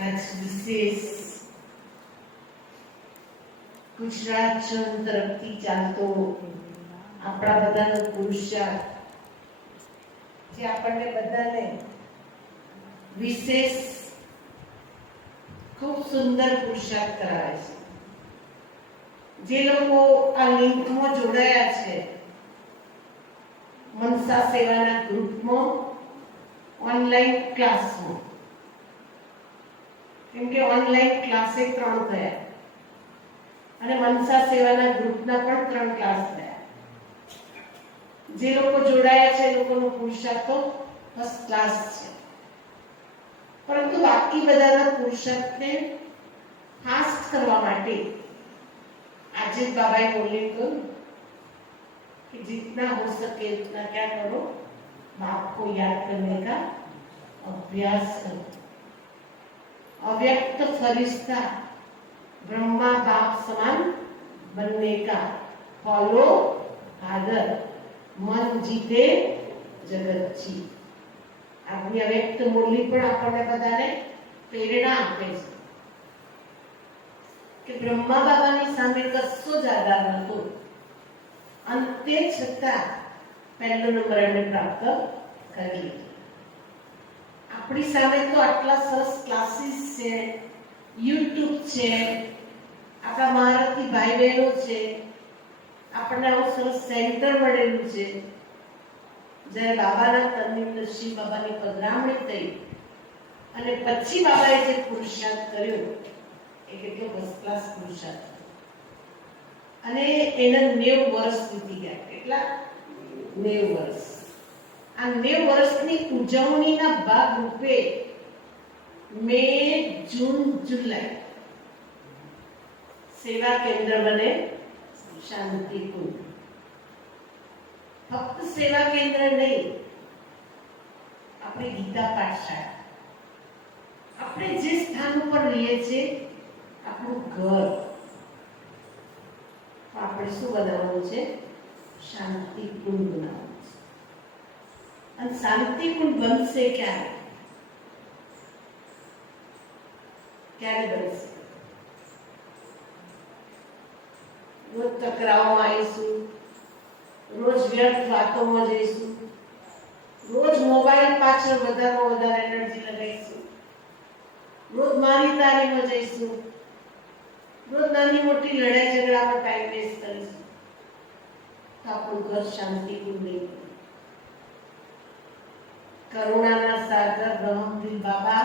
આજ વિશેષ ગુજરાત જન તરફથી ચાલતો આપણા બધાનો પુરુષાર્થ જે આપણને બધાને વિશેષ ખૂબ સુંદર પુરુષાર્થ કરાવે છે. જે લોકો આ લિંકમાં જોડાયા છે, મનસા સેવાના ગ્રુપમાં, ઓનલાઈન ક્લાસમાં, કેમ કે ઓનલાઈન ક્લાસે 3 થયા અને મનસા સેવાના ગ્રુપના પણ 3 ક્લાસ થયા. જે લોકો જોડાયા છે એ લોકોનો પુરુષાર્થ તો ફર્સ્ટ ક્લાસ છે, પરંતુ બાકી બધાના પુરુષાર્થને ફાસ્ટ કરવા માટે આજે બાબાએ બોલે કહ્યું कि जितना हो सके उतना क्या करो, बाप को याद करने का अभ्यास करो. अव्यक्त फरिश्ता ब्रह्मा बाप समान बनने का फॉलो आदर मन जीते जगत जी. આપણી અવ્યક્ત મૂલ્ય પણ આપણને બધાને પ્રેરણા આપે છે કે બ્રહ્મા બાબાની સામે કશો જ આધાર નહોતો, અંતે છતાં પહેલો નંબર એમણે પ્રાપ્ત કરી લીધો. આપણી સામે તો આટલા સરસ ક્લાસીસ છે, યુટ્યુબ છે, આપણા મહારથી ભાઈ બહેનો છે, આપણને આવું સરસ સેન્ટર મળેલું છે. જ્યારે બાબાના તરનીમ બાબાની પધરામણી થઈ અને પછી બાબાએ જે પુરુષાર્થ કર્યો એ કેટલો ફર્સ્ટ ક્લાસ પુરુષાર્થ. અને એના 90 વર્ષ વીતી ગયા. કેટલા? 90 વર્ષ. આ 90 વર્ષની ઉજવણીના ભાગ રૂપે મે, જૂન, જુલાઈ સેવા કેન્દ્ર બને શાંતિકુંજ. ફક્ત સેવા કેન્દ્ર નહીં, આપણી ગીતા પાઠશાળા, આપણે જે સ્થાન ઉપર રહીએ છીએ આપણું ઘર, આપણે શું બનાવવું છે? શાંતિકુંજ બનાવવું છે. અને શાંતિકુંજ બનશે ક્યારે? ક્યારે બનશે? રોજ ટકરાવમાં આવીશું, રોજ વ્યર્થ વાતોમાં જઈશું, રોજ મોબાઈલ પાછળ વધારે એનર્જી લગાવીશું, રોજ મારી તારીમાં જઈશું, રોજ નાની મોટી લડાઈ ઝઘડામાં ટાઈમ વેસ્ટ કરીશું, તો આપણું ઘર શાંતિકુંજ નહીં બને. કરુણાના સાગર રહમદિલ બાબા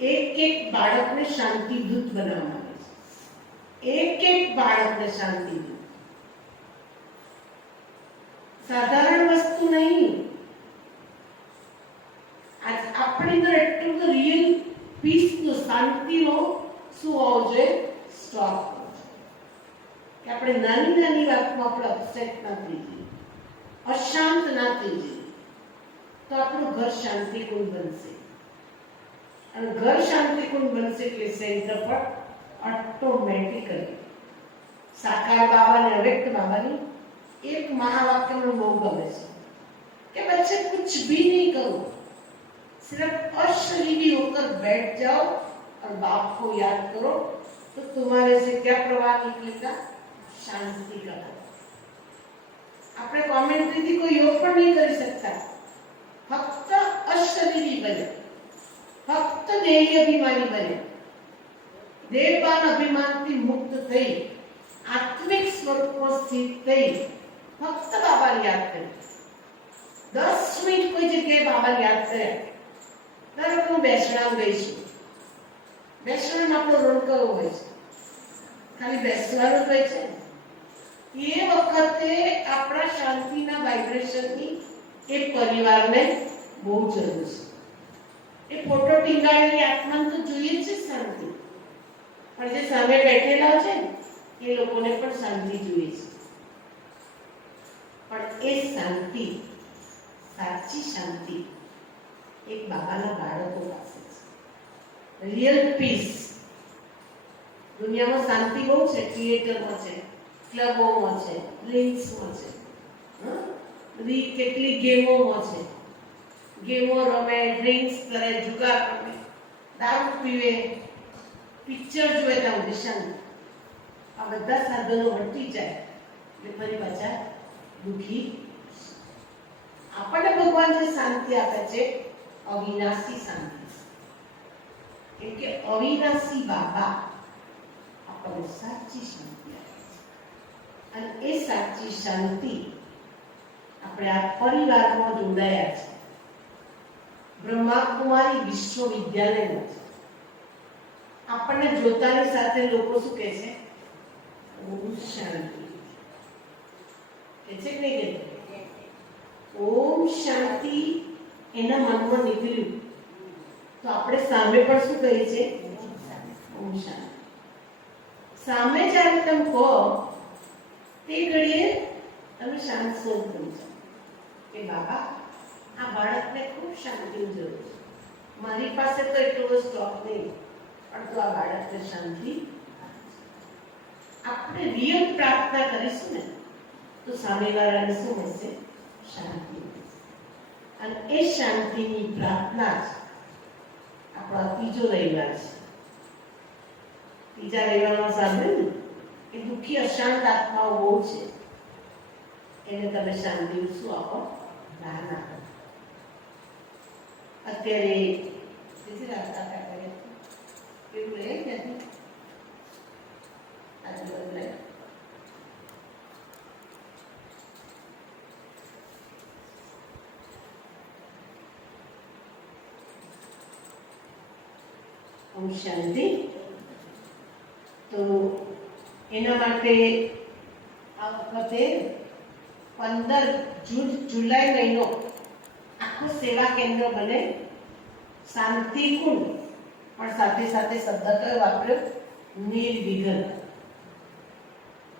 એક બાળકને શાંતિદૂત બનાવવા માંગે છે. એક બાળકને શાંતિદૂત. સાધારણ વસ્તુ નહીં. આજ આપણી અંદર એટલું બધું રિયલ પીસનો, શાંતિનો શું હોવો જોઈએ? સ્ટોક હોવો જોઈએ કે આપણે નાની નાની વાતમાં આપણે અપસેટ ના થઈ જઈએ, અશાંત ના થઈ જઈએ, તો આપણું ઘર શાંતિકુંજ બનશે. અને ઘર શાંતિકુંજ બનશે એટલે સેન્ટર પર ઓટોમેટિકલી સાકાર બાબા અને અવ્યક્ત બાબાની एक महावाक्य में वो गमे कि बच्चे कुछ भी नहीं करो, सिर्फ अशरीरी होकर बैठ जाओ और बाप को याद करो, तो तुम्हारे से क्या प्रवाह निकलेगा? शांति का. આપણે કોમેન્ટ્રીથી કોઈ યોગ પણ નહીં કરી શકતા. ફક્ત અશરીરી બને, ફક્ત દેહી અભિમાની બને, દેહપાન અભિમાનથી મુક્ત થઈ આત્મિક સ્વરૂપમાં સ્થિત થઈ ફક્ત બાબાને યાદ કરે. 10 મિનિટ કોઈ જગ્યાએ બાબાને યાદ કરે. ધારો કે હું બેસણામાં ગઈ છું, બેસણામાં આપણો રોલ કયો હોય છે? ખાલી બેસવાનું હોય છે. એ વખતે આપણા શાંતિના વાઇબ્રેશનની એ પરિવારને બહુ જરૂર છે. એ ફોટો ટીંગાડેલી આત્માને તો જોઈએ છે શાંતિ, પણ જે સામે બેઠેલા છે એ લોકોને પણ શાંતિ જોઈએ છે. પણ એ શાંતિ, સાચી શાંતિ એક બાબાના બાળકો પાસે છે. Real peace. દુનિયામાં શાંતિ બહુ છે, થિયેટરમાં છે, ક્લબોમાં છે, ડ્રિંક્સમાં છે, બધી કેટલી ગેમોમાં છે. ગેમો રમે, ડ્રિંક્સ કરે, જુગાર રમે, દારૂ પીવે, પિક્ચર જોવે ત્યાં સુધી શાંતિ. આ બધા સાધનો હટી જાય એટલે ફરી પાછા દુઃખી. આપણને ભગવાન જે શાંતિ આપે છે અવિનાશી શાંતિ. કેમ કે અવિનાશી બાબા આપણને સાચી શાંતિ આપે છે. અને એ સાચી શાંતિ આપણે આ પરિવારમાં જોડાયા છે. બ્રહ્માકુમારી વિશ્વવિદ્યાલયમાં છે. આપણને જોતાની સાથે લોકો શું કહે છે? ઓમ શાંતિ કે છે કે નહીં કહેતા? ઓમ શાંતિ એના મનમાં નીકળ્યું તો આપણે સામે પણ શું કહીએ છીએ? ઓમ શાંતિ. સામે જ્યારે તમે કહો તે ઘડીએ તમે શાંત સ્વરૂપ બની જાઓ કે બાબા આ બાળકને ખૂબ શાંતિની જરૂર છે. મારી પાસે તો એટલો સ્ટોક નહીં, પણ તો આ બાળકને શાંતિ. આપણે રિયલ પ્રાર્થના કરીશું ને તો સામેવાળાને શું મળશે? શાંતિ. અને એ શાંતિની પ્રાર્થના જ આપણો ત્રીજો રવિવાર છે. ત્રીજા રવિવારમાં સાંભળ્યું ને એ દુઃખી અશાંત આત્માઓ બહુ છે, એને તમે શાંતિ શું આપો? દાન આપો. અત્યારે કેવું રહે ત્યાંથી આજુબાજુ રહે શાંતિ. તો એના માટે આ વખતે 15 જુલાઈ મહિનો આખો સેવા કેન્દ્ર બને. શાંતિ કુંડ, પણ સાથે સાથે શબ્દ કયો વાપર્યો? નિર્વિઘ્ન.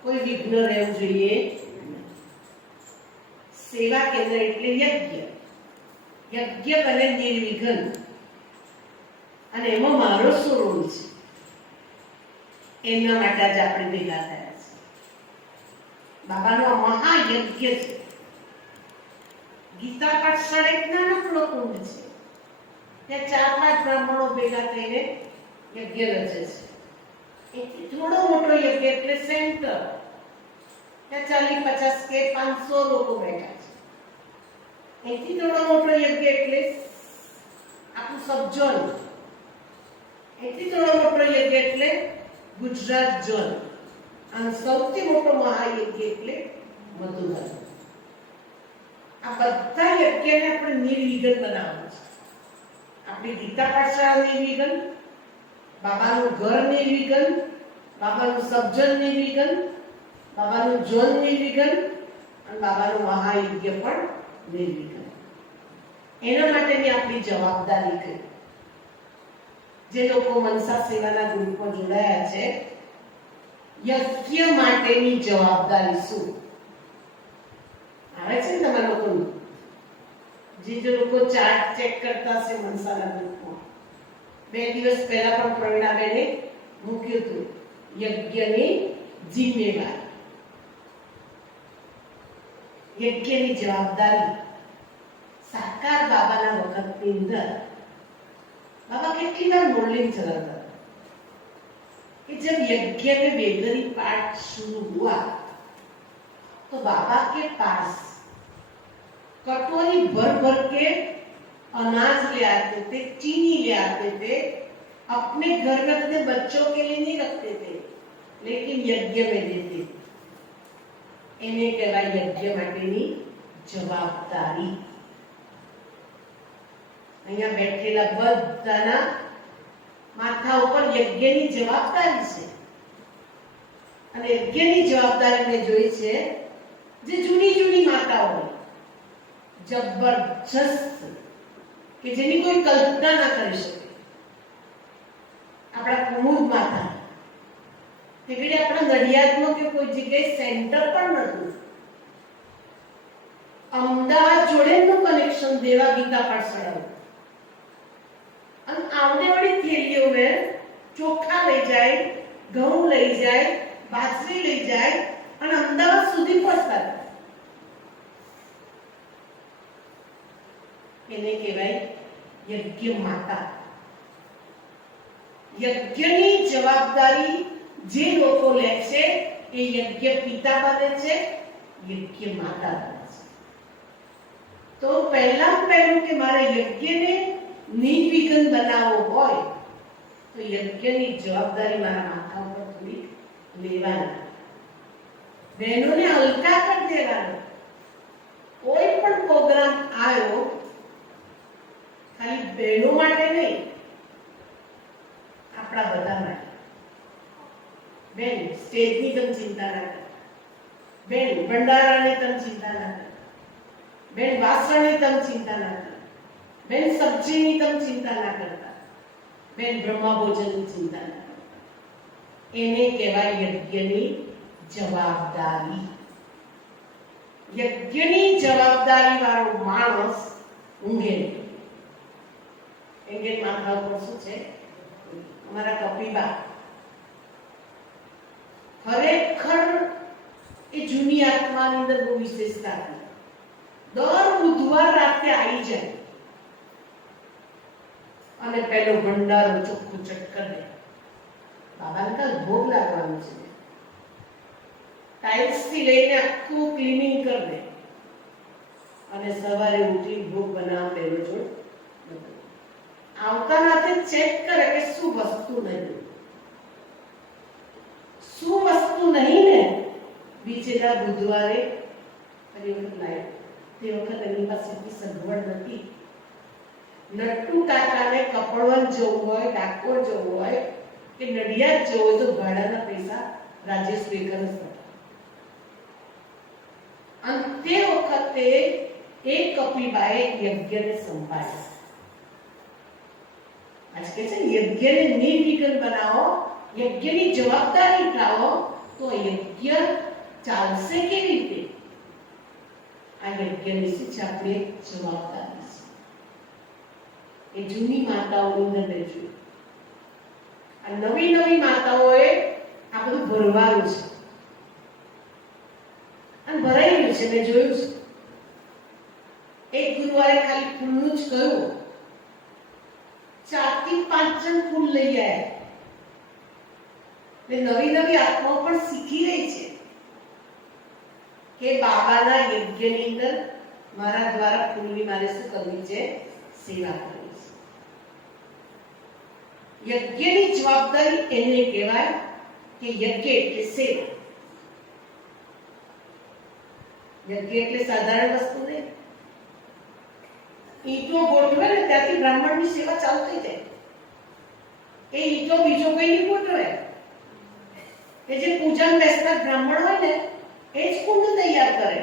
કોઈ વિઘ્ન રહેવું જોઈએ. સેવા કેન્દ્ર એટલે યજ્ઞ. યજ્ઞ બને નિર્વિઘ્ન. અને એમાં મારો શું રોલ છે? એના માટે જ આપણે ભેગા થયા છે. બાબાનો મહાયજ્ઞ છે. ગીતા પાઠશાળા એક નાનકડો કુંડ છે. ત્યાં 4-5 બ્રાહ્મણો ભેગા થઈને યજ્ઞ રચે છે. એથી થોડો મોટો યજ્ઞ એટલે સેન્ટર. ત્યાં 40-50 કે 500 લોકો બેઠા છે. એથી થોડો મોટો યજ્ઞ એટલે આખું સબઝોન. એથી થોડો મોટો યજ્ઞ એટલે ગુજરાત ઝોન. અને સૌથી મોટો મહાયજ્ઞ એટલે મધુબન. આ બધા યજ્ઞને આપણે નિર્વિઘ્ન બનાવવાનું છે. આપણી ગીતા પાઠશાળા નિર્વિઘ્ન, બાબાનું ઘર નિર્વિઘ્ન, બાબાનું સબઝોન નિર્વિઘ્ન, બાબાનું ઝોન નિર્વિઘ્ન, અને બાબાનું મહાયજ્ઞ પણ નિર્વિઘ્ન. એના માટેની આપણી જવાબદારી કઈ? જે લોકો મનસા સેવાના ગ્રુપમાં જોડાયા છે, યજ્ઞ માટેની જવાબદારી શું આવે છે ને તમારા લોકોનું? જે લોકો ચાર્ટ ચેક કરતા હશે મનસાના ગ્રુપમાં, 2 દિવસ પહેલા પણ પ્રવીણાબેને મૂક્યું હતું યજ્ઞની જિમ્મેદારી. યજ્ઞની જવાબદારી સાકાર બાબાના વખતની અંદર बाबा કેટલી વાર મોડલિંગ ચલાता कि जब यज्ञ में बेगरी पाठ शुरू हुआ तो बाबा के पास कटोरी भर भर के अनाज ले आते थे, चीनी ले आते थे. अपने घर में अपने बच्चों के लिए नहीं रखते थे, लेकिन यज्ञ में देते. इन्हें कहेवाय यज्ञ माटेनी जवाबदारी. અહીંયા બેઠેલા બધાના માથા ઉપર યજ્ઞની જવાબદારી છે. અને યજ્ઞની જવાબદારી મેં જોઈ છે જે જૂની માતાઓ જબરજસ્ત કે જેની કોઈ કલ્પના ના કરી શકે. આપણા કુમુદ માતા તે ઘડી આપણા નડિયાદમાં કે કોઈ જગ્યાએ સેન્ટર પણ નહોતું. અમદાવાદ જોડેનું કનેક્શન દેવા ગીતા પાઠશાળા. અને આવડે વાળી થેલીઓ में ચોખા લઈ જાય, ઘઉં લઈ જાય, બાજરી લઈ જાય અને અમદાવાદ સુધી પહોંચતા. એને કહેવાય યજ્ઞ માતા. યજ્ઞની જવાબદારી જે લોકો લે છે એ યજ્ઞ પિતા બને છે, યજ્ઞ માતા બને છે. તો પહેલું કે મારે યજ્ઞને નિર્વિઘ્ન બનાવવો હોય તો યજ્ઞની જવાબદારી મારા માથા ઉપર થોડી લેવાની. બહેનોને હલકા કરી દેવાનો. કોઈ પણ પ્રોગ્રામ આવ્યો ખાલી બહેનો માટે નહીં, આપણા બધા માટે. બેન સ્ટેજની તમે ચિંતા ના કરો, બેન ભંડારાની તમે ચિંતા ના કરો, બેન વાસણની તમે ચિંતા ના કરો, બેન સબ્જીની તમે ચિંતા ના કરતા, બેન બ્રહ્મા ભોજનની ચિંતા ના કરતા. એને કહેવાય યજ્ઞની જવાબદારી. યજ્ઞની જવાબદારી વાળો માણસ ઊંઘે નહીં. એંગે માથા ઉપર શું છે? અમારા કપિબા ખરેખર એ જૂની આત્માની અંદર બહુ વિશેષતા હતી. દર બુધવાર રાતે આવી જાય અને પેલો ભંડારો ચોખ્ખું ચટકર દે. બાબાને કાલ ભોગ લાગવાનું છે, ટાઇલ્સ થી લઈને આખું ક્લીનિંગ કરી દે અને સવારે ઉઠી ભોગ બનાવવા પેલો જોડ આવતા રાતે ચેક કરે કે શું વસ્તુ નહીં ને. બીજેના બુધવારે ફરી વખત લાય. તે વખત એની પાસે સગવડ નથી. નટ્ટુ કાકાને કપડવન જવું હોય, ડાકોર જવું હોય કે નડિયાદ જવું હોય તો ભાડાના પૈસા રાજેશ બેકર જ હતા. અને તે વખતે એક કપિબાએ યજ્ઞને સંભાળ્યા. આજ કે છે યજ્ઞને નિર્વિઘ્ન બનાવો, યજ્ઞની જવાબદારી ઉઠાવો તો યજ્ઞ ચાલશે કેવી રીતે? આ યજ્ઞની શું છે? આપણી જવાબદારી છે. એ જૂની માતાઓની અંદર રહેજો. આ નવી માતાઓએ આ બધું ભરવાનું છે અને ભરાયેલું છે. મેં જોયું છે. એક ગુરુવારે ખાલી ફૂલનું જ કહ્યું, 4 થી 5 જણ ફૂલ લઈ આવ્યા. નવી આત્માઓ પણ શીખી રહી છે કે બાબાના યજ્ઞની અંદર મારા દ્વારા ફૂલની મારે શું કરવી છે? સેવા કરવી છે. યજ્ઞની જવાબદારી એને કહેવાય કે યજ્ઞ એટલે સેવા. યજ્ઞ એટલે સાધારણ વસ્તુ નહીં. ઈંટો ગોઠવે ને ત્યાંથી બ્રાહ્મણની સેવા ચાલુ થઈ જાય. એ ઈંટો બીજો કોઈ નહીં ગોઠવે. કે જે પૂજન બેસતા બ્રાહ્મણ હોય ને એ જ કુંડ તૈયાર કરે,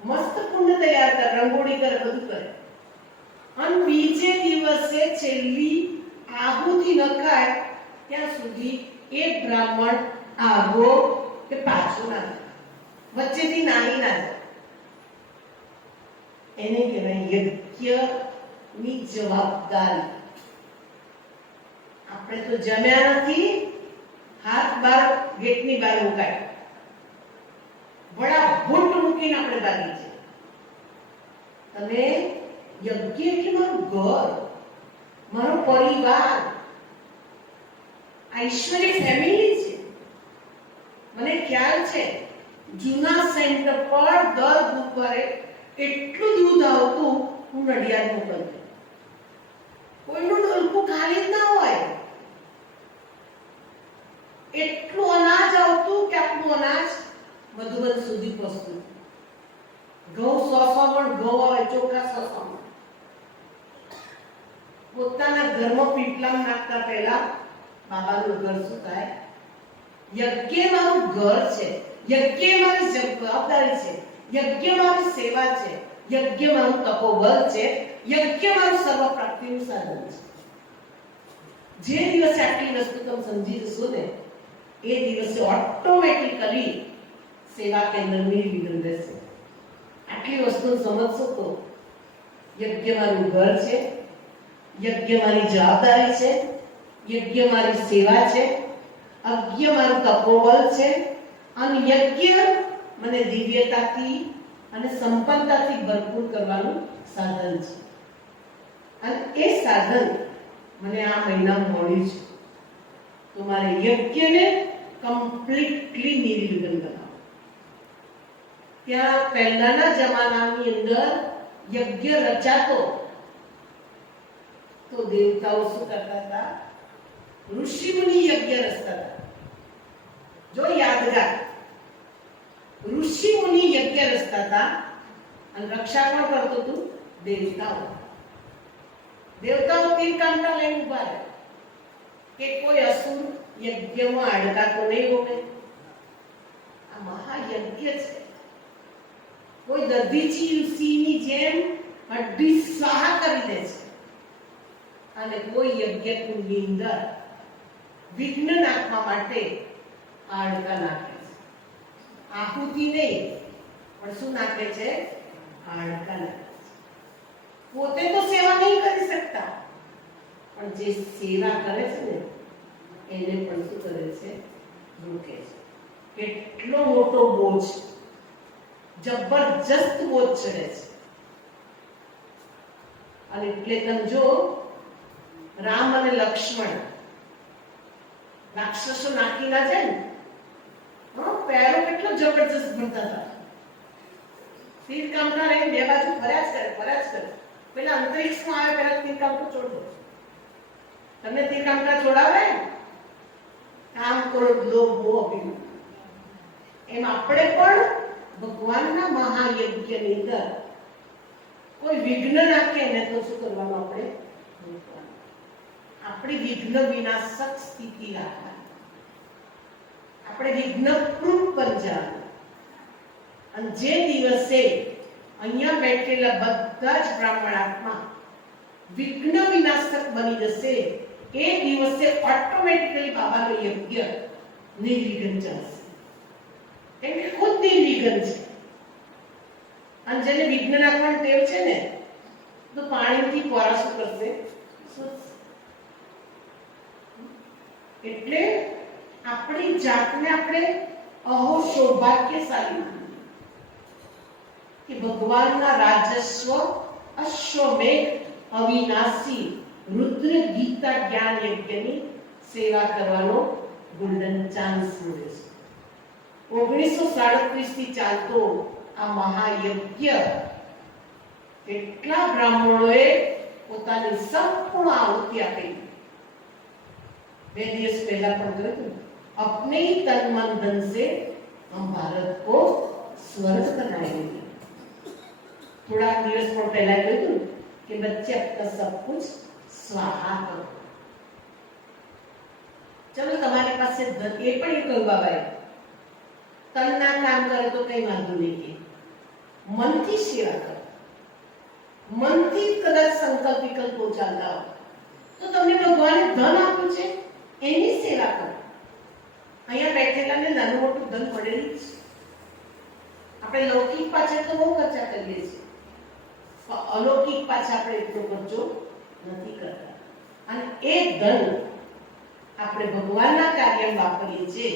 મસ્ત કુંડ તૈયાર કરે, રંગોળી કરે, બધું કરે. અને બીજે દિવસે છેલ્લી આહુતિ નખાય ત્યાં સુધી એ બ્રાહ્મણ આગો કે પાછો ના જાય, વચ્ચેથી નાની ના જાય. એને કહેવાય યજ્ઞની જવાબદારી. આપણે તો જમ્યા નથી, હાથ બાર ગેટની બહાર મુકાય, બડા ભૂટ મૂકીને આપણે ભાગી છે. તમે યજ્ઞ એટલે મારું ઘર, મારો પરિવાર, ઐશ્વર્ય ફેમિલી છે. મને ખ્યાલ છે જૂના સેન્ટર પર દર બુધવારે એટલું દૂધ આવતું, હું નડિયાદ મોકલતી. કોઈનું ડોલકું ખાલી જ ના હોય, એટલું અનાજ આવતું કે આપણું અનાજ મધુબન સુધી પહોંચતું. ઘઉં 100 મણ ઘઉં આવે, ચોખા 100 મણ. પોતાના ઘરમાં પીપલામ નાખતા પહેલા બાબાનું ઘર શું થાય? યજ્ઞ મારું ઘર છે, યજ્ઞ મારી જવાબદારી છે, યજ્ઞ મારી સેવા છે, યજ્ઞ મારું તપોબળ છે, યજ્ઞ મારું સર્વ પ્રાપ્તિનું સાધન છે. જે દિવસે આટલી વસ્તુ તમે સમજી જશો ને એ દિવસે ઓટોમેટિકલી સેવા કેન્દ્ર નિર્વિઘ્ન રહેશે. આટલી વસ્તુ સમજશો તો યજ્ઞ મારું ઘર છે, યજ્ઞ મારી જવાબદારી છે, યજ્ઞ મારી સેવા છે, યજ્ઞ મારું તપોબળ છે અને યજ્ઞ મને દિવ્યતાથી અને સંપન્નતાથી ભરપૂર કરવાનું સાધન છે. અને એ સાધન મને આ મહિના મળી છે, તો મારે યજ્ઞને કમ્પ્લીટલી નિર્વિઘ્ન બનાવો. ત્યાં પહેલાના જમાનાની અંદર યજ્ઞ રચાતો તો દેવતાઓ શું કરતા હતા? ઋષિ મુનિ યજ્ઞ રચતા હતા. જો યાદગાર, ઋષિ મુનિ યજ્ઞ રચતા હતા અને રક્ષા કોણ કરતું હતું? દેવતાઓ. દેવતાઓ તીર કામના લઈને ઉભા રહે કે કોઈ અસુર યજ્ઞમાં અડકાતો નહીં હોય. આ મહાયજ્ઞ છે. કોઈ દધીચી ઋષિની જેમ હડ્ડી સ્વાહા કરી દે છે અને કોઈ યજ્ઞકુંડની અંદર વિઘ્ન નાખવા માટે હાડકા નાખે છે. આહુતિ નહીં, પણ શું નાખે છે? હાડકા નાખે છે. પોતે તો સેવા નહીં કરી શકતા, પણ જે સેવા કરે છે ને એને પણ શું કરે છે? રોકે છે. કેટલો મોટો બોજ, જબરજસ્ત બોજ ચડે છે. અને એટલે તમે જો રામ અને લક્ષ્મણ રાક્ષસો નાખી ના જાય ને, પેરો કેટલો જબરજસ્ત ભરતા હતા. તીર કામના લઈને બે બાજુ ફર્યા જ કરે. પેલા અંતરિક્ષમાં આવે પેલા તીર કામના છોડ દો. તમને તીર કામના છોડાવે કામ કરો, લોભ મોહ અભિમાન. એમ આપણે પણ ભગવાનના મહાયજ્ઞની અંદર કોઈ વિઘ્ન નાખે ને તો શું કરવાનું? આપણે આપણી વિઘ્ન વિનાશક સ્થિતિ રાખવાની, આપણે વિઘ્ન પ્રૂફ બની જવાનું. અને જે દિવસે અહીંયા બેઠેલા બધા જ બ્રાહ્મણ આત્મા વિઘ્ન વિનાશક બની જશે, એ દિવસે ઓટોમેટિકલી બાબાનો યજ્ઞ નિર્વિઘ્ન ચાલશે. કેમ કે ખુદ નિર્વિઘ્ન છે. અને જેને વિઘ્ન નાખવાની ટેવ છે ને, તો પાણીથી પોરા શું કરશે? એટલે આપણી જાતને આપણે અહો સૌભાગ્યશાળી માનીએ કે ભગવાનના રાજસ્વ અશ્વમેઘ અવિનાશી રુદ્ર ગીતા જ્ઞાન યજ્ઞની સેવા કરવાનો ગોલ્ડન ચાન્સ મળે છે. 1937 થી ચાલતો આ મહાયજ્ઞ કેટલા બ્રાહ્મણોએ પોતાની સંપૂર્ણ આહુતિ આપી. 2 દિવસ પહેલા પણ કહ્યું, अपने ही तन मन धन से हम भारत को स्वर्ग बनाएंगे. थोड़ा દિવસ પણ પહેલા કહ્યું કે બચ્ચે अपना सब कुछ स्वाहा करो. चलो તમારી પાસે ધન, એ પણ કહ્યું બાબાએ, તનના કામ કરે તો કઈ વાંધો નહીં, કે મનથી સેવા કરો. મનથી કદાચ સંકલ્પ વિકલ્પો ચાલતા હોય તો તમને ભગવાને ધન આપ્યું છે, એની સેવા કરો. અહીંયા બેઠેલાને નાનું મોટું ધન પડેલું જ. આપણે લૌકિક પાછળ તો બહુ ખર્ચા કરીએ છીએ, પણ અલૌકિક પાછળ આપણે એટલો ખર્ચો નથી કરતા. અને એ ધન આપણે ભગવાનના કાર્યમાં વાપરીએ છીએ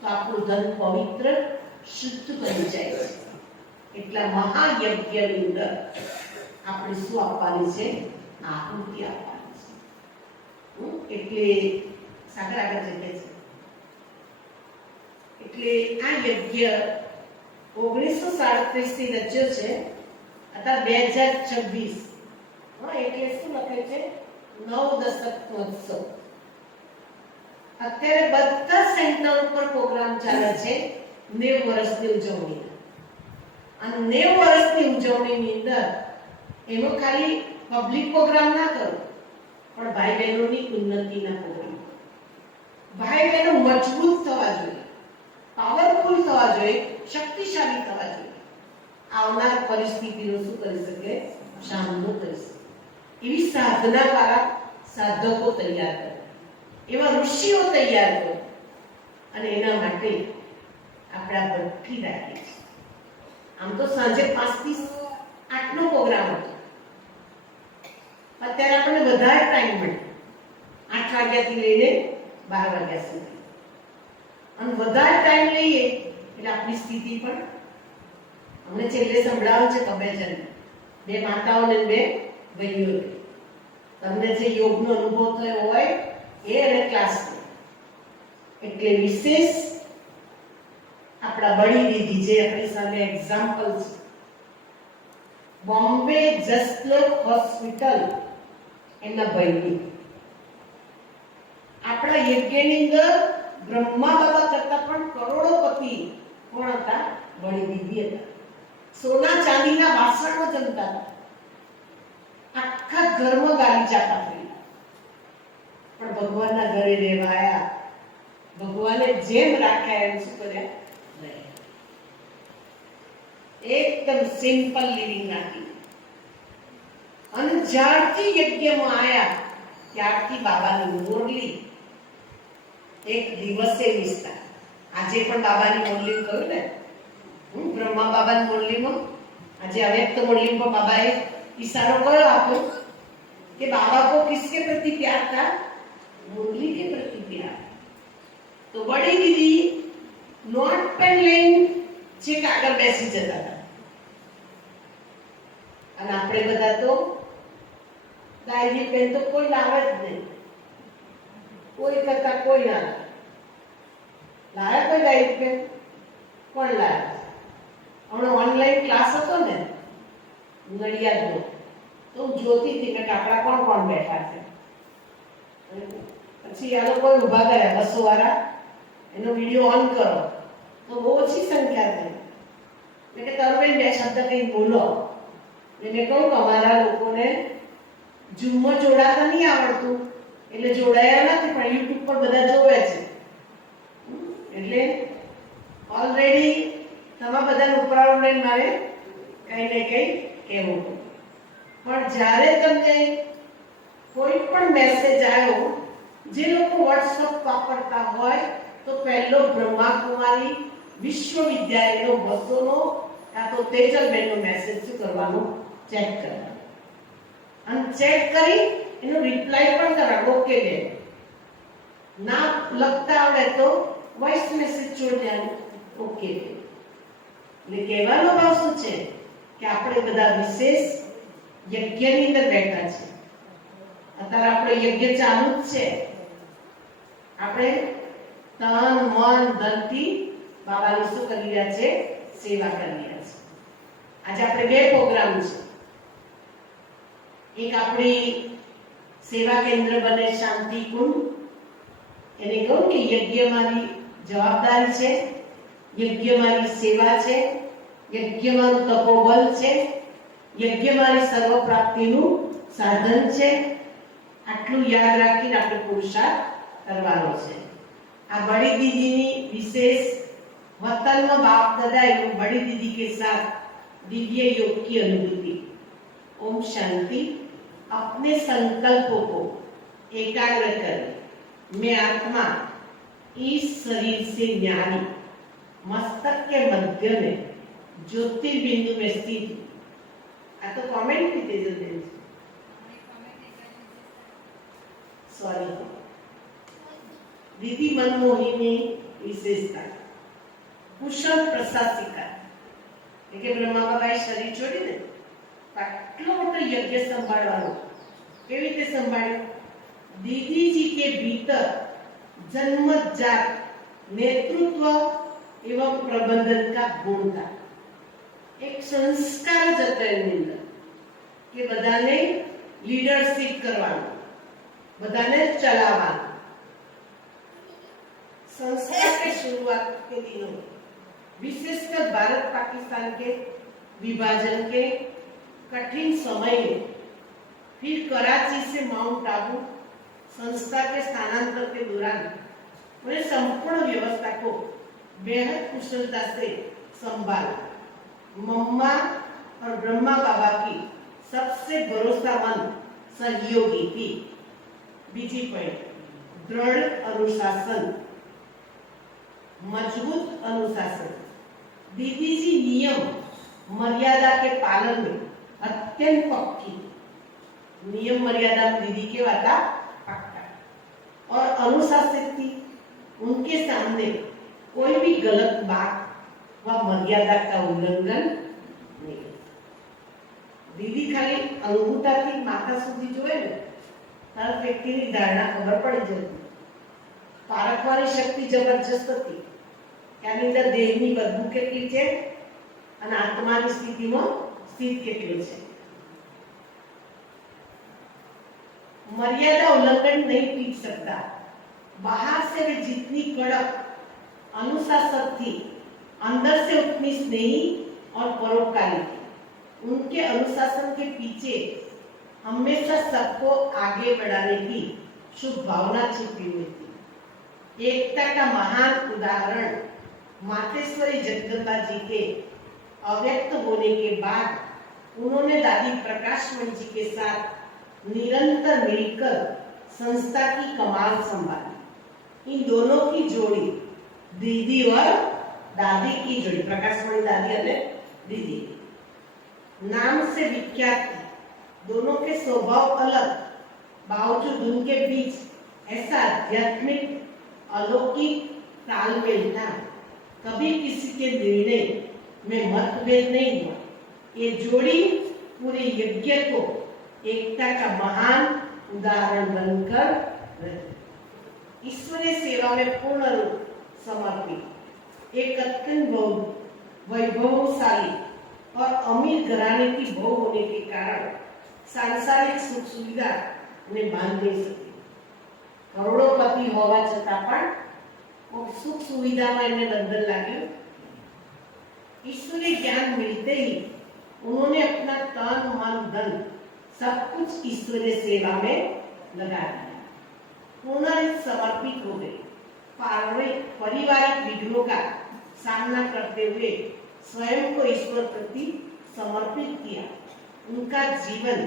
તો આપણું ધન પવિત્ર શુદ્ધ બની જાય છે. એટલા મહાયજ્ઞની અંદર આપણે શું આપવાની છે? આહુતિ આપવાની છે. એટલે સાગર આગળ જઈએ છે. એટલે આ યજ્ઞ 1937 થી રચ્યો છે, અત્યારે 2026. એટલે શું લખે છે? 9 દશક મહોત્સવ. અત્યારે બધા સેન્ટર ઉપર પ્રોગ્રામ ચાલે છે 90 વર્ષની ઉજવણી. અને 90 વર્ષની ઉજવણીની અંદર એનો ખાલી પબ્લિક પ્રોગ્રામ ના કરો, પણ ભાઈ બહેનોની ઉન્નતિના પ્રોગ્રામ. ભાઈ બહેનો મજબૂત થવા જોઈએ, પાવરફુલ થવા જોઈએ, શક્તિશાળી થવા જોઈએ. આવનાર પરિસ્થિતિનો શું કરી શકે? સામનો કરી શકે. એવી સાધના વાળા સાધકો તૈયાર કરો, એવા ઋષિઓ તૈયાર કરો. અને એના માટે આપણે આ બધી રાખીએ છીએ. આમ તો સાંજે 5 થી 8 નો પ્રોગ્રામ હતો. અત્યારે આપણને વધારે ટાઈમ મળે, 8 વાગ્યાથી લઈને 12 વાગ્યા સુધી. અને વધારે ટાઈમ લઈએ એટલે આપણી સ્થિતિ પણ અમને છેલ્લે સંભળાવે છે કબેજન, 2 માતાઓને 2 ભાઈઓ. તમને જે યોગનો અનુભવ થયો હોય એ અને ક્લાસનો. એટલે વિશેષ આપણા બળી દીદી જે આપણી સામે એક્ઝામ્પલ છે, બોમ્બે જસલોક હોસ્પિટલ એમના ભાઈની. આપણા યજ્ઞની અંદર બ્રહ્મા બાબા કરતા પણ કરોડોપતિ કોણ હતા? બળી દીદી હતા. સોના ચાંદીના વાસણો જમતા હતા, આખા ઘરમાં ગાલી ચાપા થઈ, પણ ભગવાનના ઘરે રહેવા આવ્યા. ભગવાને જેમ રાખ્યા એમ શું કર્યા? એકદમ સિમ્પલ લિવિંગ રાખી. અને જ્યારથી યજ્ઞમાં આવ્યા ત્યારથી બાબાની મુરલી એક દિવસે વિસ્તાર. આજે પણ બાબાની મુરલી કહ્યું ને, બ્રહ્મા બાબાની મુરલીમાં આજે અવ્યક્ત મુરલીમાં બાબાએ इशारो करो आपको कि बाबा को किसके प्रति प्यार था? मुरली के प्रति प्यार. तो बड़ी दीदी नोट पेन લઈને છેક આગળ બેસી જતા હતા, અને આપણે બધા તો ડાયરી પેન તો કોઈ લાવે જ નહીં, કોઈ કરતા કોઈ ના લાવે. કોઈ ડાયરી પેન કોણ લાવે? હમણાં ઓનલાઈન ક્લાસ હતો ને નડિયાદનો, તો હું જોતી હતી કે આપણા કોણ કોણ બેઠા છે. પછી આ લોકો ઉભા કર્યા 200 વાળા, એનો વિડીયો ઓન કરો તો બહુ ઓછી સંખ્યા થઈ. મેં કે તરવેન 2 શબ્દ કંઈ બોલો. મેં કહ્યું કે અમારા લોકોને ઝૂમમાં જોડાતા નહીં આવડતું એટલે જોડાયા નથી, પણ યુટ્યુબ પર બધા જોવે છે. એટલે ઓલરેડી તમારા બધાને ઉપરાળો લઈને મારે કંઈ ને કંઈ કહેવું. પણ જ્યારે તમને કોઈ પણ મેસેજ આવ્યો, જે લોકો વોટ્સઅપ વાપરતા હોય તો પહેલો બ્રહ્માકુમારી વિશ્વવિદ્યાલયનો 200નો કાં તો તેજલબેનનો મેસેજ શું કરવાનો? ચેક કરવાનો, અને ચેક કરી એનો રિપ્લાય પણ કરવાનો. ઓકે બેન, ના લખતા આવડે તો વોઇસ મેસેજ છોડી દેવાનો. ઓકે બેન. એટલે કહેવાનો ભાવ શું છે કે આપણે બધા વિશેષ યજ્ઞની અંદર બેઠા છે. અત્યારે આપણો યજ્ઞ ચાલુ જ છે. આપણે તન મન ધનથી બાબાની શું કરી રહ્યા છે? સેવા કરી રહ્યા છે. આજે આપણે 2 પ્રોગ્રામ છે. એક આપણી સેવા કેન્દ્ર બને શાંતિ કુંડ, એને કહું કે યજ્ઞ મારી જવાબદારી છે, યજ્ઞ મારી સેવા છે, યજ્ઞ મારું તપોબલ છે, યજ્ઞ મારી સર્વ પ્રાપ્તિનું સાધન છે. આટલું યાદ રાખીને આપણે પુરુષાર્થ કરવાનો છે. આ બड़ी दीदी विशेष वतन में बाप दादा एवं बड़ी दीदी के साथ दिव्य योग की अनुभूति. ओम शांति. अपने संकल्पों को एकाग्र कर मैं आत्मा इस शरीर से न्यारी मस्तक के मध्य में ज्योतिर्बिंदु में स्थित. आ तो कमेंट की तेजल देन, सॉरी दीदी मनमोहिनी विशेषता कुशल प्रशासिका. કે બ્રહ્મા બાબાએ શરીર છોડીને આટલો મોટો યજ્ઞ સંભાળવાનો કેવી રીતે સંભાળ્યો? दीदी के भीतर जन्मजात नेतृत्व एवं प्रबंधन का गुण था. एक संस्कार જ હતો એની અંદર કે બધાને લીડરશિપ કરવાનું, બધાને ચલાવવાનું. संस्कार के शुरुआत के दिनों विशेषकर भारत पाकिस्तान के विभाजन के कठिन समय में, फिर कराची से माउंट आबू संस्था के स्थानांतरण के दौरान उन्हें संपूर्ण व्यवस्था को बेहद कुशलता से संभाला. मम्मा और ब्रह्मा बाबा की सबसे भरोसामंद सहयोगी थी. बीजी पॉइंट, दृढ़ अनुशासन, मजबूत अनुशासन. दीदी जी नियम मर्यादा के पालन में अत्यंत पक्की. नियम मर्यादा दीदी के वाला पक्का और अनुशासित थी. उनके सामने कोई भी गलत बात व मर्यादा का उल्लंघन नहीं. दीदी खाली अंगूठाથી માથા સુધી જોવે ને તરત વ્યક્તિની ધારણા ખબર પડી જતી. પારખવાની શક્તિ જબરજસ્ત હતી કે આની અંદર દેહની બદબુ કેટલી છે અને આત્માની સ્થિતિમાં સ્થિત કેટલી છે. मर्यादा उल्लंघन नहीं टीक सकता. बाहर से वे जितनी कड़क अनुशासन थी, अंदर से उतनी स्नेही और परोपकारी थी. उनके अनुशासन के पीछे हमेशा सबको आगे बढ़ाने की शुभ भावना छिपी हुई थी. एकता का महान उदाहरण मातेश्वरी जगदम्बा जी के अव्यक्त होने के बाद उन्होंने दादी प्रकाशमणि जी के साथ निरंतर मिलकर संस्था की कमान संभाली. इन दोनों की जोड़ी दीदी और दादी की जोड़ी, प्रकाशमणि दादी और दीदी, नाम से विख्यात थी. दोनों के स्वभाव अलग, बावजूद उनके बीच ऐसा आध्यात्मिक अलौकिक तालमेल था. कभी किसी के निर्णय में मतभेद नहीं हुआ. ये जोड़ी पूरे यज्ञ को एकता का महान उदाहरण बनकर रही. ईश्वरीय सेवा में पूर्ण रूप समर्पित एक अत्यंत वैभवशाली और अमीर घराने की बहू होने के कारण सांसारिक सुख सुविधा ने बांध नहीं सकती. करोड़ोपति होवा छતાં પણ सुख सुविधा में इन्हें बंधन लाग्યું. ईश्वरीय ज्ञान मिलते ही उन्होंने अपना तन मन धन सब कुछ ईश्वरीय सेवा में लगा दिया. पूर्ण समर्पित हो गए. पारिवारिक विघ्नों का सामना करते हुए स्वयं को ईश्वर प्रति समर्पित किया. उनका जीवन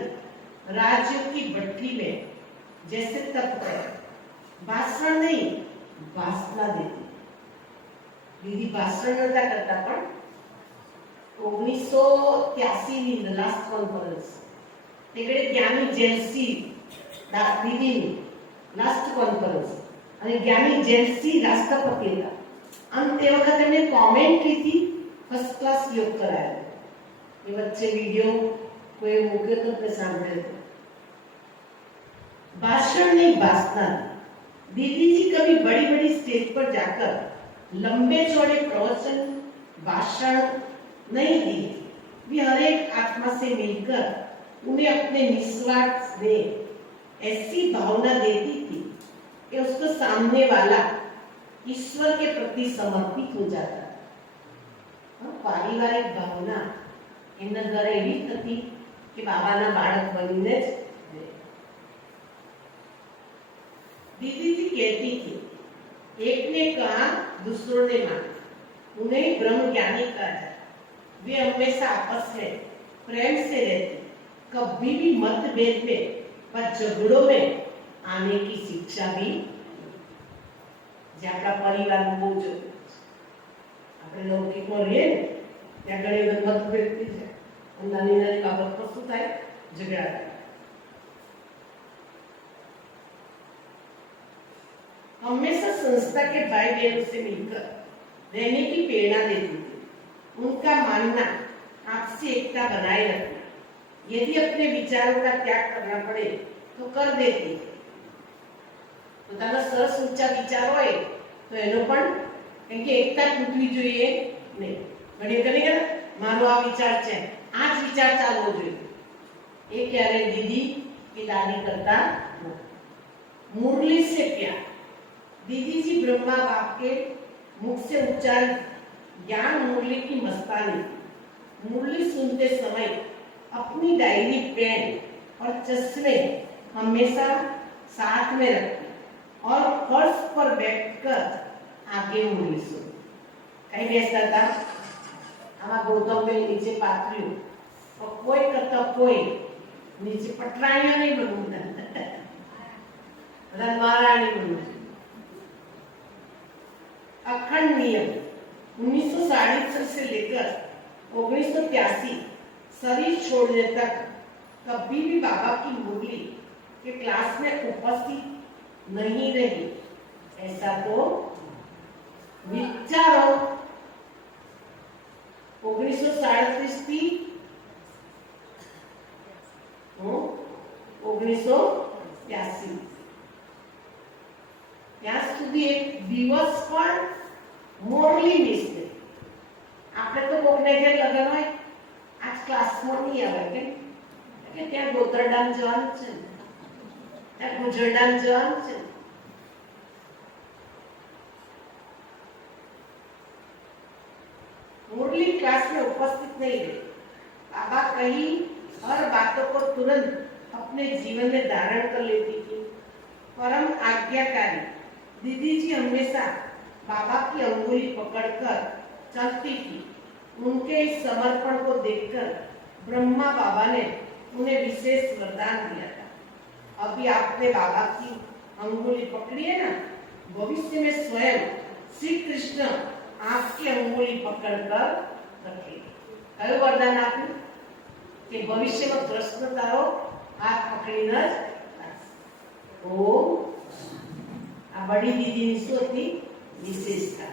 राज्यों की भट्टी में जैसे तप गया. भाषण नहीं, वासना देती. दीदी भाषण नता करता पण 1983 ની લાસ્ટ કોન્ફરન્સ એટલે જ્ઞાની જેલસી દીદીની લાસ્ટ કોન્ફરન્સ અને જ્ઞાની જેલસી રાષ્ટ્રપતિ હતા અને તે વખતે એમણે કોમેન્ટ્રી થી ફર્સ્ટ ક્લાસ યોગ કરાયો. એ વચ્ચે વિડિયો કોઈ મૂક્યો તો તે સાંભળ્યો. भाषण नहीं, वासना. दीदी जी कभी बड़ी बड़ी स्टेज पर जाकर लंबे चौड़े प्रवचन भाषण नहीं दिए. वे हर एक आत्मा से मिलकर उन्हें अपने निस्वार्थ से ऐसी भावना देती थी कि उसको सामने वाला ईश्वर के प्रति समर्पित हो जाता. पारिवारिक भावना એમના ઘરે એવી હતી કે બાબાના બાળક બનીને જ. दीदी जी कहती थी, एक ने कहा दूसरों ने माना. उन्हें ब्रह्म ज्ञानी कहा जाए. वे हमेशा आपस में प्रेम से रहते. कभी भी मतभेद में व झगड़ों में आने की शिक्षा भी. જે આપણા પરિવારનું બહુ જ આપણે લૌકિકમાં રહીએ ને ત્યાં ઘણી વખત મતભેદ થઈ જાય. નાની નાની બાબત પર શું થાય? ઝઘડા થાય. हमेशा संस्था के भाई बहनों से मिलकर रहने की प्रेरणा देती थी. उनका मानना आपसी एकता बनाए रखना. यदि अपने विचारों का त्याग करना पड़े तो कर देती. પોતાના સરસ ઊંચા વિચાર હોય તો એનો પણ કેમ કે એકતા તૂટવી જોઈએ નહીં. ઘણી વખત મારો આ વિચાર છે, આ જ વિચાર ચાલવો જોઈએ. એ ક્યારે દીદી કે દાદી કરતા નથી. मुरली से प्यार. दीदी जी ब्रह्मा बाप के मुख से उच्चारित ज्ञान मुरली की मस्तानी. मुरली सुनते समय अपनी डायरी, पेन और चश्मे हमेशा साथ में रखते और फर्श पर बैठकर आगे मुरली सुन. कहीं बेसता था आमा गौतम पे नीचे पात्रियों और कोई करता कोई नीचे पटरानिया नहीं बनूंगा महारानी बनूंगा. अखंड नियम 1967 से लेकर 1983 शरीर छोड़ने तक कभी भी बाबा की मुरली के क्लास में उपस्थित नहीं रही. ऐसा तो विचारो. 1937 થી 1983 83 ત્યાં સુધી એક દિવસ પણ મોરલી મિસ નહીં. આપણે તો કોકને ઘેર લગન હોય આજ ક્લાસમાં નહીં આવે કેમ કે ત્યાં ગોતરડામ જવાનું છે ને, ત્યાં ગુજરડામ જવાનું છે ને. मुरली क्लास में उपस्थित नहीं रहे. बाबा कहीं हर बातों को तुरंत अपने जीवन में धारण कर लेती थी. परम आज्ञाकारी दीदी जी हमेशा बाबा की अंगुली पकड़कर चलती थी. उनके इस समर्पण को देखकर ब्रह्मा बाबा ने उन्हें विशेष वरदान दिया था. अभी आपने बाबा की अंगुली पकड़ी है ना, भविष्य में स्वयं श्री कृष्ण आपकी अंगुली पकड़कर रखेंगे. कयो वरदान आप्યું કે ભવિષ્યમાં કૃષ્ણ તારો હાથ પકડીને જ રાખશે. ઓમ. આ બડી દીદીની શું હતી વિશેષતા.